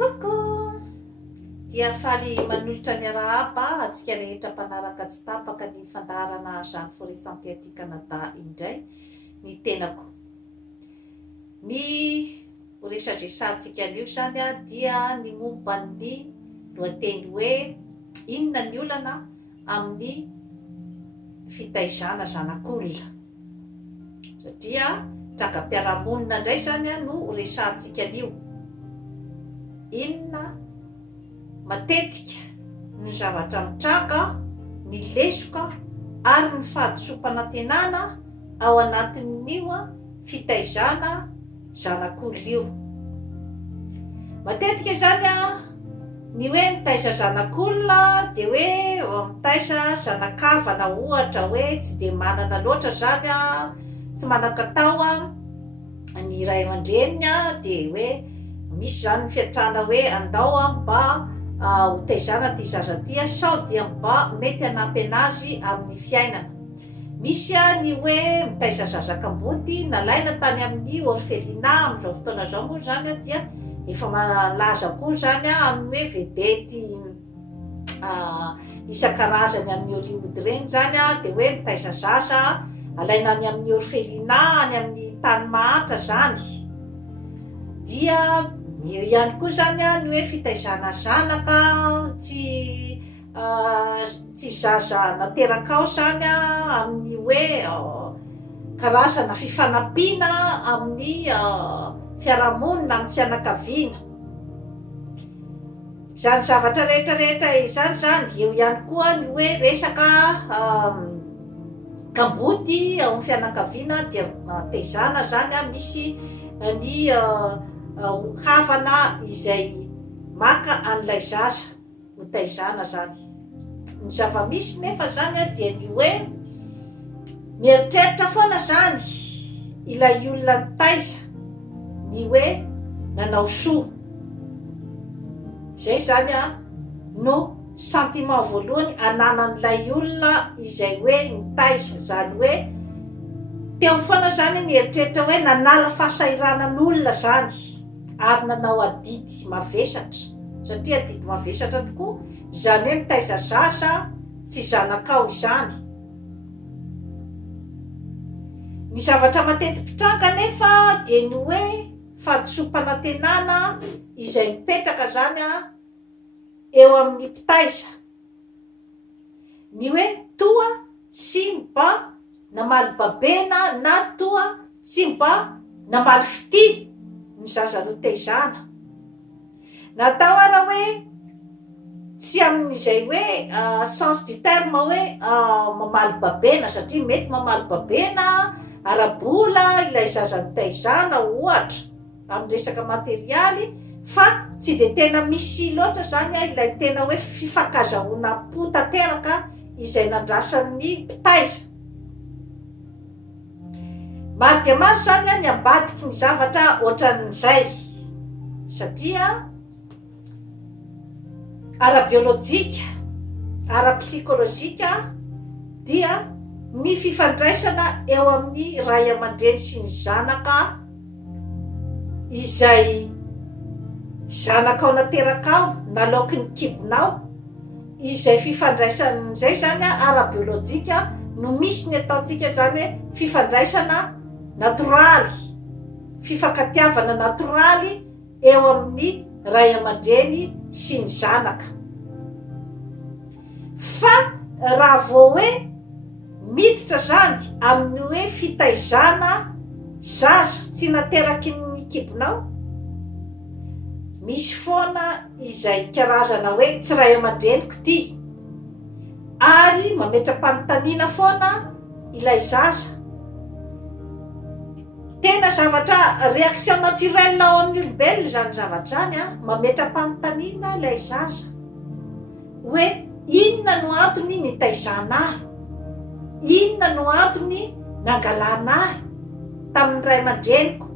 Coucou! Dia faly manolotra ny arahaba antsika rehetra mpanaraka tsy tapaka ny fandaharana Jeanne Forêt Santé aty Canada indray ny tenako. Ny resadresantsika anio zany dia ny momba ny lohateny hoe inona ny olana amin'ny fitaizana zanak'olona. Satria trangam-piarahamonina indray zany no resantsika anio. Inona matetika ny zavatra mitranga, ny lesoka ary ny fahadisom-panantenana ao anatin'io fitaizana zanak'olona io. Matetika zany ny hoe mitaiza zanak'olona dia hoe mitaiza zanakavana ohatra hoe tsy dia manana loatra zany tsy manan-katao ny ray aman-dreniny dia hoe misy zany ny fiatrana hoe andao mba ho taizana ty zaza ty sao dia mba mety hanampy anazy amin'ny fiainana. Misy ny hoe mitaiza zazak'amboty nalaina tany amin'ny orphelinat amin'izao fotoana zao moa zany dia efa malaza koa zany amin'ny hoe vedety isan-karazany amin'ny Hollywood reny zany dia hoe mitaiza zaza alaina any amin'ny orphelinat any amin'ny tany mahatra zany. Dia io ihany koa zany ny hoe fitaizana zanaka tsy zaza nateraka ao zany amin'ny hoe karazana fifanampiana amin'ny fiarahamonina amin'ny fianakaviana. Zany zavatra rehetrarehetra zany eo ihany koa ny hoe resaka kamboty ao amin'ny fianakaviana dia taizana zany misy ny havana izay maka an'ilay zaza ho taizana zany. Ny zava-misy nefa zany dia ny hoe mieritreritra foana zany ilay olona nitaiza ny hoe nanao soa. Zay zany no sentiment voalohany ananan'ilay olona izay hoe nitaiza, zany hoe teo foana zany ny eritreritra hoe nanala fahasahiranan'olona zany ary nanao adidy mavesatra, satria adidy mavesatra tokoa zany hoe mitaiza zaza tsy zanakao izany. Ny zavatra mateti-pitranga nefa dia ny hoe fahadisom-panantenana izay mipetraka zany eo amin'ny mpitaiza. Ny hoe toa tsy mba namaly babena na toa tsy mba namaly fity ny zaza roa taizana. Natao ara hoe tsy amin'izay hoe sens du terme hoe mamaly babena, satria mety mamaly babena arabola ilay zaza nitaizana ohatra amin'ny resaka materialy, fa tsy dia tena misy loatra zany ilay tena hoe fifankazahoana po tanteraka izay nandrasan'ny mpitaiza. Maro dia maro zany ny ambadiky ny zavatra ohatran'izay, satria ara-biolojika, ara-psikolojika dia ny fifandraisana eo amin'ny ray aman-dreny sy ny zanaka izay zanakao naterakao nalaoky ny kibonao. Izay fifandraisan'izay zany ara-biolojika no misy ny ataontsika zany hoe fifandraisana natoraly, fifankatiavana natoraly eo amin'ny ray aman-dreny sy ny zanaka. Fa raha vao hoe miditra zany amin'ny hoe fitaizana zaza tsy nateraky ny kibonao, misy foana izay karazana hoe tsy ray aman-dreniko ty, ary mametra-panontaniana foana ilay zaza. Tena zavatra réaction naturelle ao amin'ny olombelona zany zavatra zany mametra-panontaniana ilay zaza hoe inona no antony nitaizana ahy, inona no antony nangalana ahy tamin'ny ray aman-dreniko,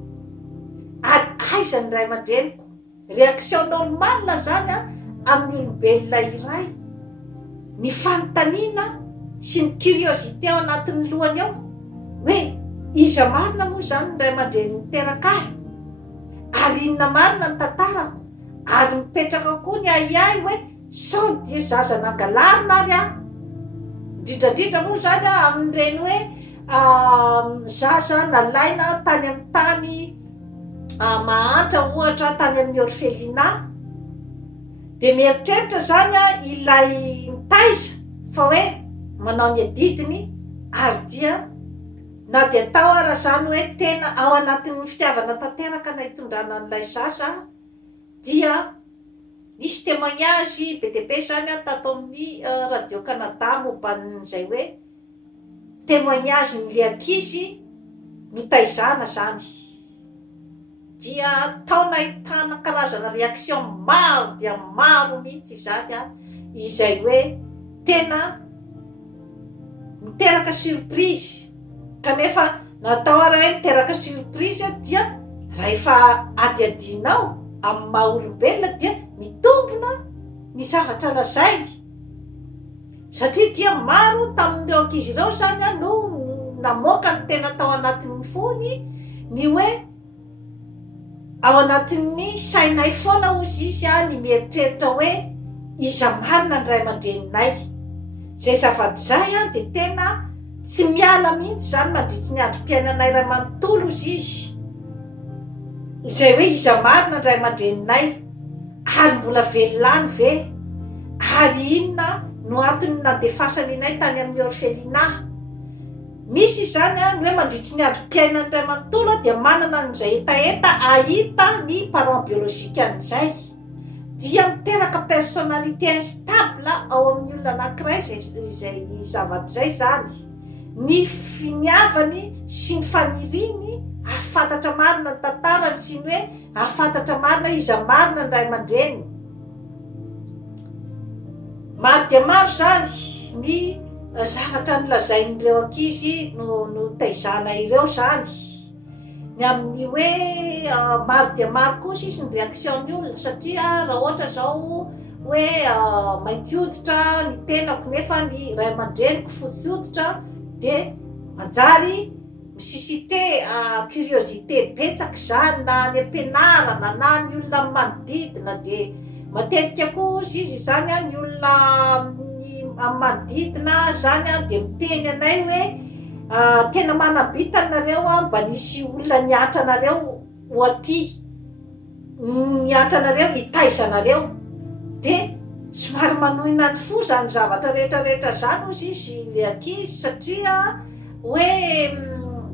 ary aiza ny ray aman-dreniko. Réaction normale zany amin'ny olombelona iray, ny fanontaniana sy ny curiosité ao anatin'ny lohany ao hoe iza marina moa zany ny ray aman-dreny niteraka ahy, ary inona marina ny tantarako, ary mipetraka koa ny aiay hoe sao dia zaza nangalarina ary a indrindrandrindra moa zany a amin'ireny hoe zaza nalaina tany amin'ny tany mahatra ohatra tany amin'ny orphelinat de mieritreritra zany a ilay nitaiza fa hoe manao ny adidiny ary dia na de atao ara zany hoe tena ao anatin'ny fitiavana tanteraka na hitondrana an'ilay zaza dia nisy témoignage be de be zany a tato amin'ny radio Canada momban'izay hoe témoignage ny le ankizy notaizana zany dia tao nahitana karazana réaction maro dia maro mihitsy zany a izay hoe tena miteraka surprise kanefa natao ara hoe miteraka surprise dia rehefa adiadinao amin'ny maha olombelona dia mitombona ny zavatra lazainy satria dia maro tamin'ireo ankizy ireo zany a no namoaka ny tena tao anatin'ny fony ny hoe ao anatin'ny sainay foana ozy izy a ny mieritreritra hoe iza marina ny ray aman-dreninay zay zavatra zay a de tena tsy miala mihitsy zany mandritry ny androm-piainanay ray manontolo izy izy izay hoe iza marina ny ray aman-dreninay ary mbola velolany ve ary inona no antony nandefasany inay tany amin'ny orphelinat misy zany a ny hoe mandritry ny androm-piainany ray manontolo dia manana n'izay etaeta ahita ny parent biologika an'izay dia miteraka personnalité instable ao amin'ny olona anankiray zay zavatra zay zany ny finiavany sy ny faniriny ahafantatra marina ny tantarany sy ny hoe ahafantatra marina iza marina ny ray aman-dreny maro dia maro zany ny zavatra nolazain'ireo ankizy no taizana ireo zany ny amin'ny hoe maro dia maro kosa izy ny réaction ny olona satria raha ohatra zao hoe mainty hoditra ny tenako nefa ny ray aman-dreniko fotsy hoditra de manjary misisité curiosité betsaka zany na ny ampianarana na ny olona manodidina de matetika koa izy zany a ny olona amin'ny manodidina zany a de miteny anay hoe tena manabita anareo a mba nisy olona niatra anareo ho aty niatra anareo hitaiza anareo de somary manohina ny fo zany zavatra rehetrarehetra zany ozy izy le ankizy satria hoe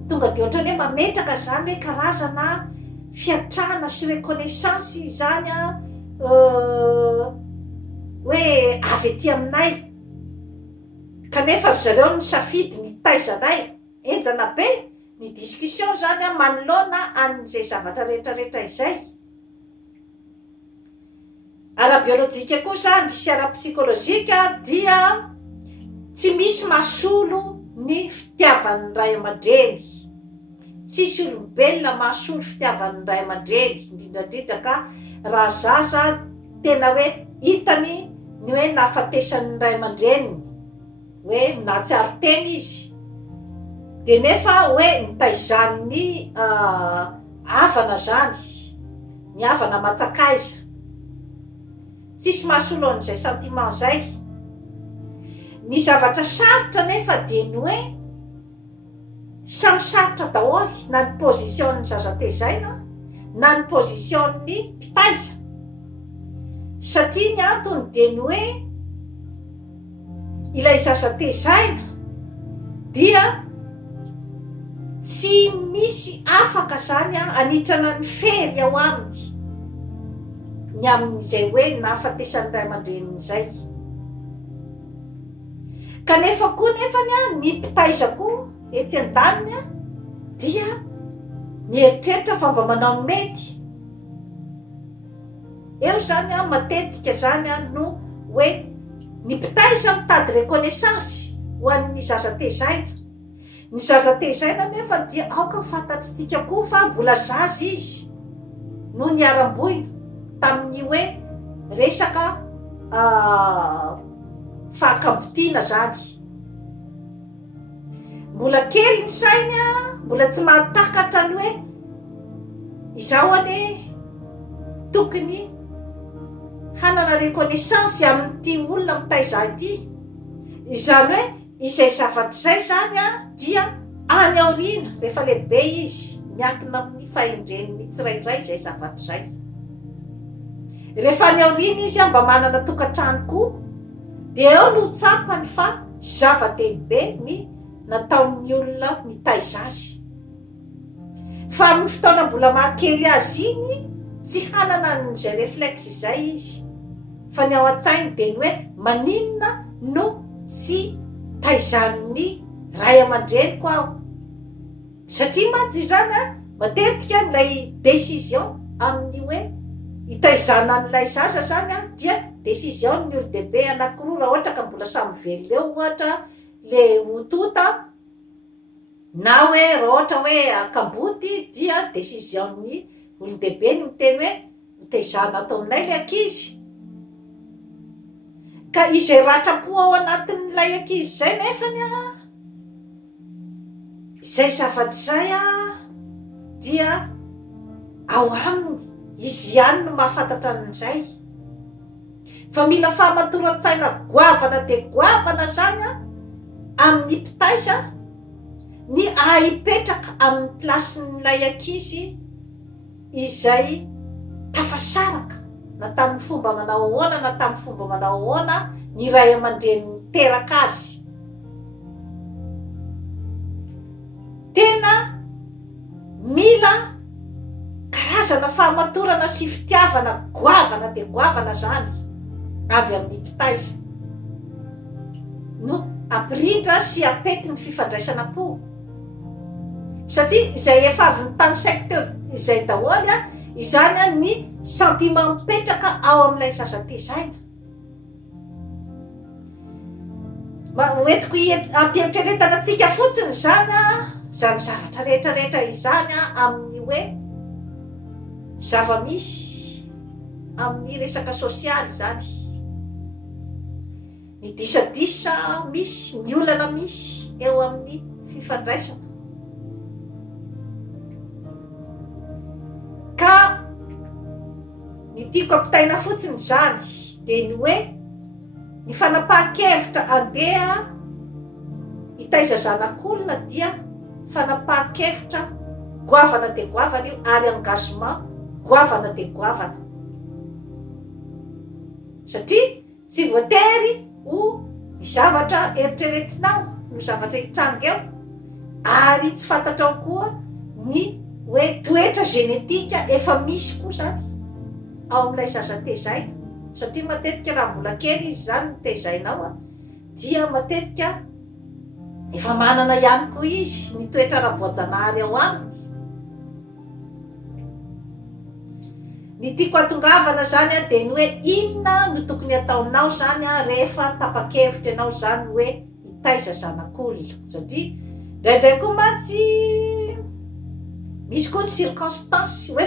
tonga de ohatrany hoe mametraka zany hoe karazana fiatrana sy reconnaissance zany a hoe avy aty aminay kanefa zareo ny safidy ny taizanay enjana be ny discussion zany a manoloana an'izay zavatra rehetrarehetra izay ara-biolojika koa zany sy ara-psikolojika dia tsy misy mahasolo ny fitiavan'ny ray aman-dreny tsisy olombelona mahasolo fitiavan'ny ray aman-dreny indrindrandrindra ka raha zaza tena hoe hitany ny hoe nahafatesan'ny ray aman-dreniny hoe nahatsiaro teny izy de nefa hoe nitaizan'ny havana zany ny havana matsakaiza tsisy mahasolo an'izay sentiment zay ny zavatra sarotra nefa de ny hoe samy sarotra daholy na ny position'ny zaza tezaina na ny position'ny mpitaiza satria ny antony de ny hoe ilay zaza tezaina dia tsy misy afaka zany a anitrana ny fery ao aminy ny amin'izay hoe nahafatesan'ny ray aman-dreniny zay kanefa koa nefany a ny mpitaiza koa etsy an-daniny a dia mieritreritra fa mba manao mety eo zany a matetika zany a no hoe ny mpitaiza mitady reconnaissance ho an'ny zaza tezaina ny zaza tezaina nefa dia aoka fantatritsika koa fa mbola zaza izy no niaram-boina tamin'ny hoe resaka fahakambotiana zany mbola kely ny sainy a mbola tsy mahatakatra ny hoe izao ane tokony hanana reconnaissance amin'ity olona mitaiza ity. Izany hoe izay zavatra izay zany dia any aoriana rehefa lehibe izy miankina amin'ny fahendren'ny tsirairay izay zavatra izay. Rehefa any aoriana izy mba manana tokantrano koa dia eo no tsapany fa zava-dehibe ny nataon'ny olona mitaiza azy. Fa amin'ny fotoana mbola mahakely azy iny tsy hanana an'izay réflexe izay izy, fa ny ao an-tsainy dia ny hoe maninona no tsy taizan'ny ray aman-dreniko aho. Satria mantsy izany matetika n'ilay décision amin'ny hoe hitaizana an'ilay zaza zany dia décision ny olo-dehibe anankiroa raha ohatra ka mbola samy velona eo ohatra le otota, na hoe raha ohatra hoe akamboty dia décision ny olo-dehibe ny miteny hoe hitaizana ataonay le ankizy. Ka izay ratrapo ao anatin'ilay ankizy izay nefany izay zavatra izay dia ao aminy izy ihany no mahafantatra an'izay. Fa mila famatoran-tsaina goavana dia goavana zany amin'ny mpitaisa ny ahipetraka amin'ny plasin'ilay ankizy izay tafasaraka na tamin'ny fomba manao ahoana na tamin'ny fomba manao ahoana ny ray aman-dreny niteraka azy. Tena mila karazana famatorana sy fitiavana goavana dia goavana zany avy amin'ny mpitaisa no ampirindra sy apety ny fifandraisana po. Satria izay efa avy ny tany secteur izay daholy izany ny sentiment mipetraka ao amin'ilay zaza tezaina. Hoentiko ampietreretana antsika fotsiny zany zany zavatra rehetrarehetra izany amin'ny hoe zava-misy amin'ny resaka sosialy zany, ny disadisa misy, ny olana misy eo amin'ny fifandraisana. Ka ny tiako ampitaina fotsiny zany dia ny hoe ny fanapahan-kevitra andeha hitaiza zanak'olona dia fanapahan-kevitra goavana dia goavana io ary engagement goavana dia goavana. Satria tsy voatery ho ny zavatra eritreretinao no zavatra hitranga eo, ary tsy fantatrao koa ny hoe toetra genetika efa misy koa zany ao amin'ilay zaza tezaina. Satria matetika raha mbola kely izy zany no tezainao dia matetika efa manana ihany koa izy ny toetra ara-boajanahary ao aminy. Ny tiako atongavana zany dia ny hoe inona no tokony ataonao zany rehefa tapa-kevitra ianao zany hoe hitaiza zanak'olona. Satria indraindray koa mantsy misy koa ny circonstance hoe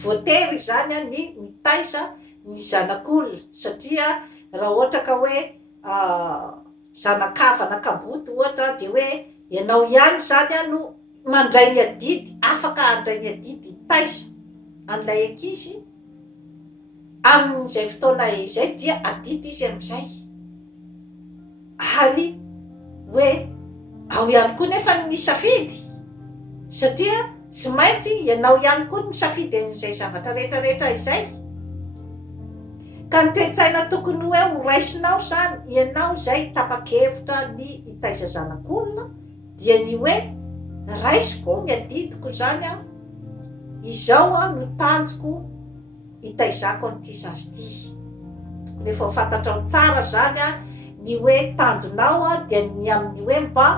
voatery zany ny mitaiza ny zanak'olona. Satria raha ohatra ka hoe zanakava na kaboty ohatra dia hoe ianao ihany zany no mandray ny adidy, afaka handray ny adidy hitaiza an'ilay ankizy amin'izay fotoana izay dia adidy izy amin'izay. Ary hoe ao ihany koa nefa ny misafidy, satria tsy maintsy ianao ihany koa ny misafidy an'izay zavatra rehetrarehetra izay. Ka ny toe-tsaina tokony hoe ho raisinao zany ianao izay tapa-kevitra ny hitaiza zanak'olona dia ny hoe raisiko ny adidiko zany izao no tanjoko hitaizako an'ity zazy ity. Rehefa fantatrao tsara zany ny hoe tanjonao dia ny amin'ny hoe mba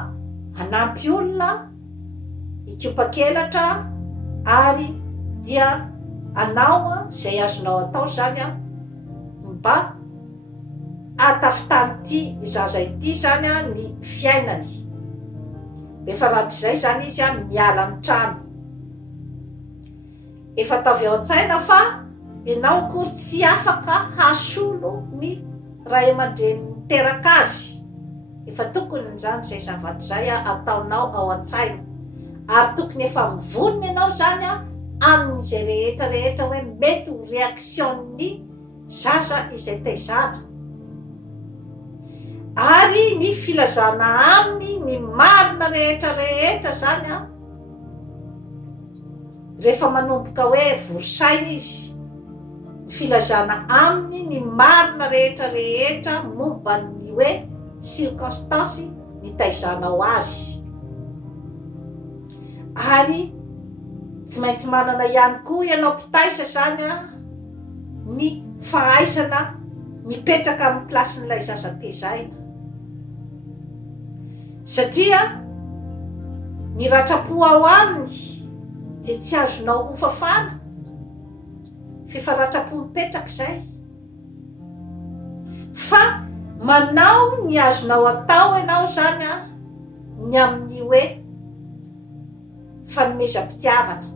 hanampy olona hikopa-kelatra ary dia anao izay azonao atao zany mba atafitanyity zaza ity zany ny fiainany. Rehefa rahatrizay zany izy miala ny trano. Efa ataovy ao an-tsaina fa ianao akory tsy afaka hasolo ny ray aman-dreny niteraka azy. Efa tokony zany izay zavatra izay ataonao ao an-tsaina, ary tokony efa mivonona ianao zany amin'izay rehetrarehetra hoe mety ho reaksion'ny zaza izay taizana, ary ny filazana aminy ny marina rehetrarehetra zany a rehefa manomboka hoe vorosaina izy, filazana aminy ny marina rehetrarehetra momba ny hoe circonstance ny taizana ho azy. Ary tsy maintsy manana ihany koa ianao mpitaisa zany a ny fahaizana mipetraka amin'ny plasin'ilay zaza tezaina, satria ny ratrapo ao aminy de tsy azonao ho fafana fefa ratrapo mipetraka zay, fa manao ny azonao atao ianao zany a ny amin'ny hoe fanomezam-pitiavana,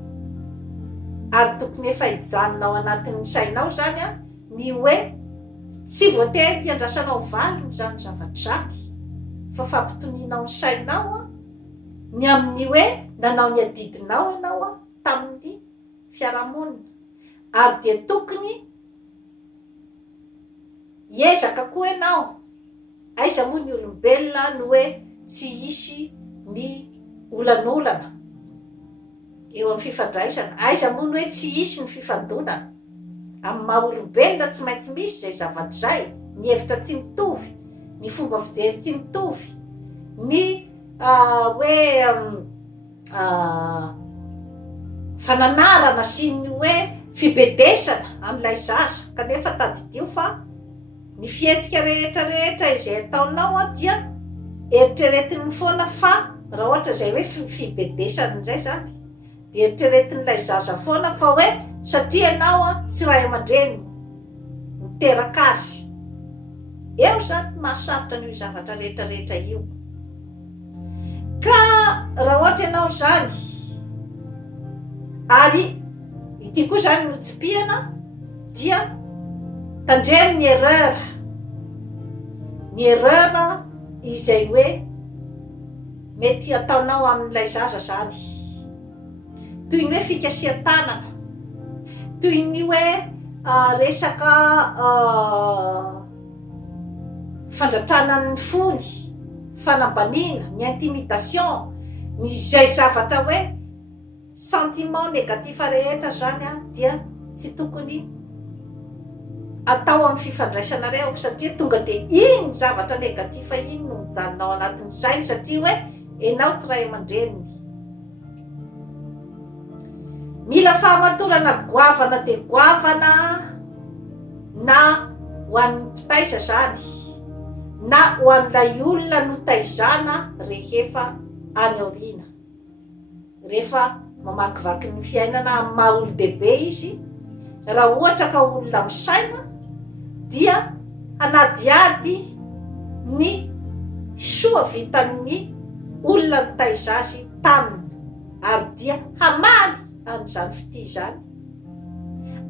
ary tokony efa hijanonao anatin'ny sainao zany a ny hoe tsy voatery hiandrasanao valiny zany zavatra zany, fa fampitoninao ny sainao a ny amin'ny hoe nanao ny adidinao ianao a tamin'ny fiarahamonina, ary dia tokony hiezaka koa ianao, aiza moa ny olombelona no hoe tsy hisy ny olanolana eo amin'ny fifandraisana, aiza moa ny hoe tsy hisy ny fifandonana amin'ny maha olombelona, tsy maintsy misy zay zavatra zay, ny hevitra tsy mitovy, ny fomba fijery tsy mitovy, ny hoe fananarana sy ny hoe fibedesana an'ilay zaza, kanefa tadidio fa ny fihetsika rehetrarehetra izay ataonao a dia eritreretiny foana fa raha ohatra zay hoe fibedesana zay zany de eritreretin'ilay zaza foana fa hoe satria ianao a tsy ray aman-dreny miteraka azy, eo zany mahasarotra an'io zavatra rehetrarehetra io. Ka raha ohatra ianao zany, ary ity koa zany no tsipihana dia tandremo ny erreur izay hoe mety ataonao amin'ilay zaza zany, toy ny hoe fikasian-tanana, toy ny hoe resaka fandratranan'ny fony, fanambanina, ny intimidation, ny zay zavatra hoe sentiment négatif rehetra zany a dia tsy tokony atao amin'ny fifandraisanareo, satria tonga de iny zavatra negatif iny no mijanonao anatin'ny sainy, satria hoe enao tsy ray aman-dreniny. Mila fahamatorana goavana de goavana na ho an'ny mpitaisa zany na ho an'ilay olona no taizana rehefa any aoriana, rehefa mamakivaky ny fiainana amin'ny maha olo-dehibe izy, raha ohatra ka olona misaina dia hanadiady ny soa vitan'ny olona ny taiza azy taminy, ary dia hamaly an'izany fity zany,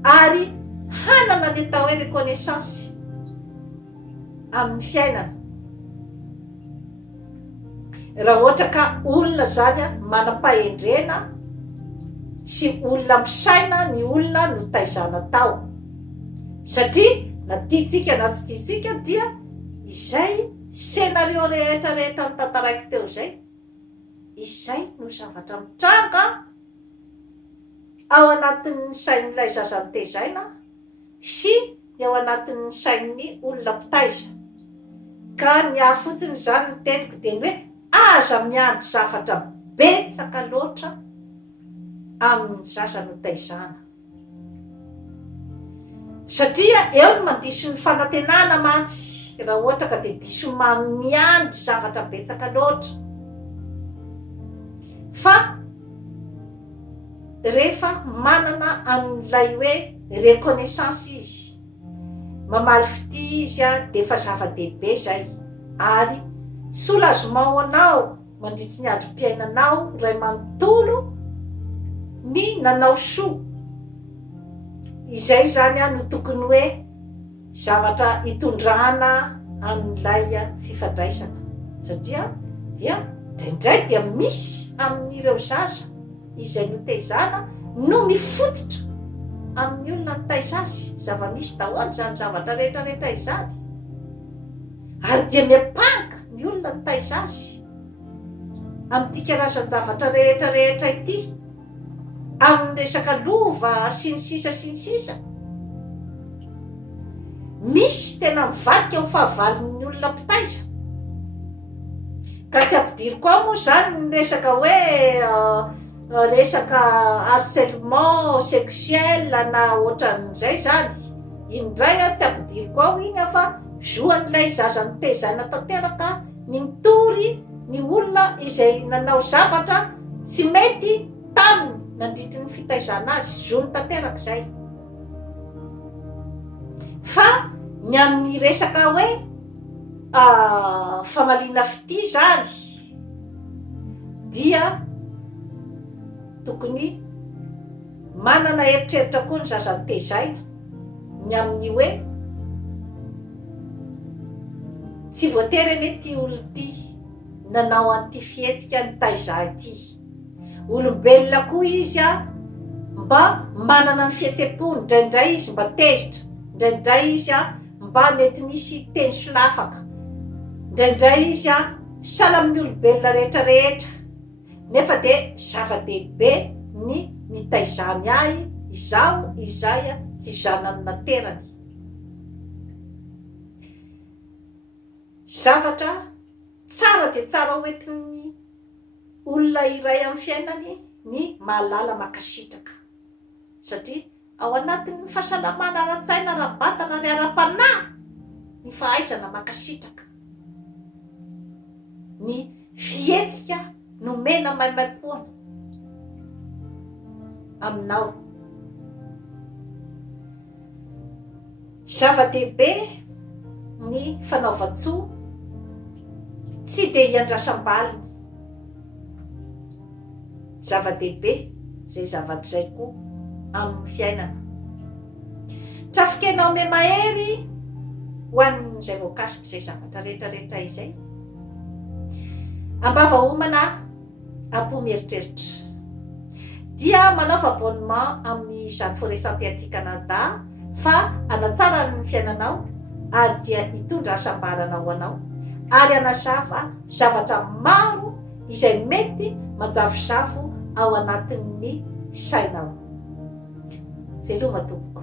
ary hanana ny atao hoe reconnaissance amin'ny fiainana. Raha ohatra ka olona zany a manam-pahendrena sy olona misaina ny olona no taizana tao, satria na tiatsika na tsy tiatsika dia izay scénario rehetrarehetra ny tantaraiko teo zay, izay no zavatra mitranga ao anatin'ny sain'ilay zazany tezaina sy ao anatin'ny sain'ny olona mpitaisa. Ka ny afotsiny zany ny teniko de hoe aza miandry zavatra betsaka loatra amin'ny zaza no taizana, satria eo no mandiso ny fanantenana mantsy raha ohatra ka de diso miandry zavatra betsaka loatra, fa rehefa manana an'ilay hoe reconnaissance izy, mamaly fity izy a de efa zava-dehibe zay, ary soulagement ho anao mandritry ny androm-piainanao ray manontolo ny nanao soa, izay zany a no tokony hoe zavatra hitondrana amin'ilay fifandraisana, satria dia indraindray dia misy amin'ireo zaza izay no tezana no mifototra amin'ny olona ny taiza azy zava-misy daholo zany zavatra rehetrarehetra izany ary dia miapanga ny olona ny taiza azy amin'ity karazany zavatra rehetrarehetra ity amin'ny resaka lova sy ny sisa sy ny sisa. Misy tena mivadika ho fahavalon'ny olona mpitaiza ka tsy ampidiriko ao moa zany ny resaka hoe resaka harcèlement sexuel na ohatran'izay zany indray tsy ampidiriko ao iny fa zoan'ilay zaza nitezaina tanteraka ny mitory ny olona izay nanao zavatra tsy mety taminy nandritry ny fitaizana azy zony tanteraka zay. Fa ny amin'ny resaka hoe famalina fity zany dia tokony manana eritreritra koa ny zaza nitezaina ny amin'ny hoe tsy voatery anie ty olo ty nanao an'ity fihetsika ny taiza ity, olombelona koa izy mba manana ny fihetsem-pony, ndraindray izy mba tezitra, ndraindray izy mba nety nisy teny solafaka, ndraindray izy sahala amin'ny olombelona rehetrarehetra nefa de zava-dehibe ny taizany ahy izao izay tsy zanany naterany. Zavatra tsara de tsara hoentin'ny olona iray amin'ny fiainany ny mahalala makasitraka satria ao anatin'ny fahasalamana ara-tsaina ara-batana ary ara-panahy ny fahaizana makasitraka, ny fihetsika nomena maimaipoana aminao. Zava-dehibe ny fanaova-tsoa tsy de hiandrasam-baliny, zava-dehibe zay zavatra zay koa amin'ny fiainana. Trafikenao me mahery ho an'izay voakasiky zay zavatra rehetrarehetra izay ambava homana ampomeritreritra dia manaova abonnement amin'ny Jeanne Forêt Santé aty Canada fa hanatsara ny fiainanao ary dia hitondra hasambarana ho anao ary hanazava zavatra maro izay mety majavozavo ao anatin'ny sainao. Veloma tompoko.